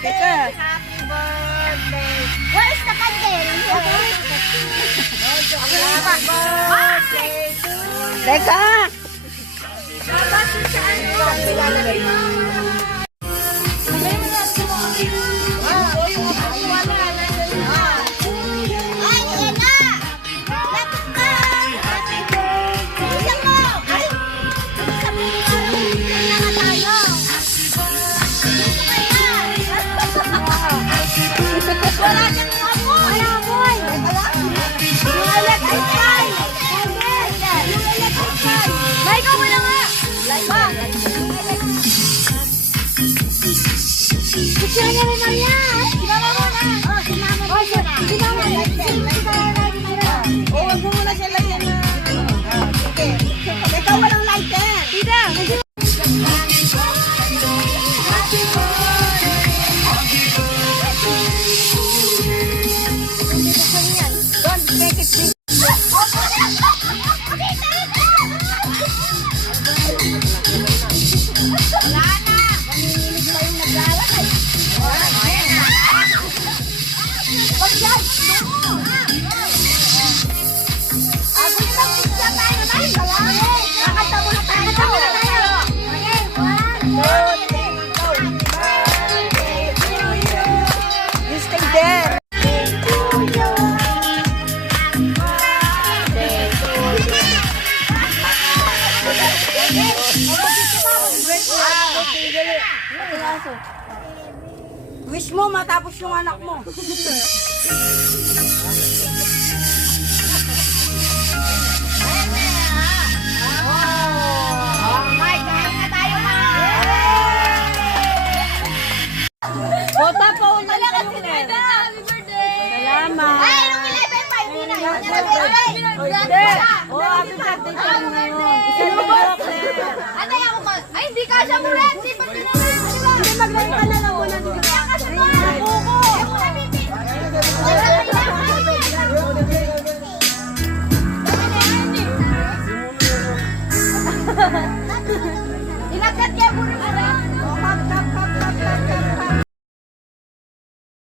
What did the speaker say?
Teka. Happy birthday. Where's the candle? Happy birthday to you. Teka. Babati sa ano? Ay, yan na! Lapit ka! Happy birthday! Isan mo! Ay! Sabi mo parang hindi na nga tayo. Dito ka yan! Wala nang amoy! Wala amoy! Yung electric fan! Yung electric fan! Laika mo na nga! Laika! Picture niya rin Maria! Sinama mo na! Oh, sinama mo na! Sinama mo na! O, wag mo muna siya lagyan na. Okay. Teka, walang lighter. Tita! Don't make it big. Wala na! Mamimilig pa yung naglalakay. Wag yan! Ako na lang pizza tayo na tayo. Kakanta mo na tayo. Kakanta mo na tayo. Okay, 1, 2, 3. You stay there. Wish mo matapos yung anak mo. Bota pa una lang kasi Happy birthday! Salamat. Ay, nung 11 pa, hindi na. Oh, happy birthday ka rin ngayon. Atay ako ba? Ay, hindi ka siya mo rin. Di ba tinanong? Hindi, maglaro ka na lang muna.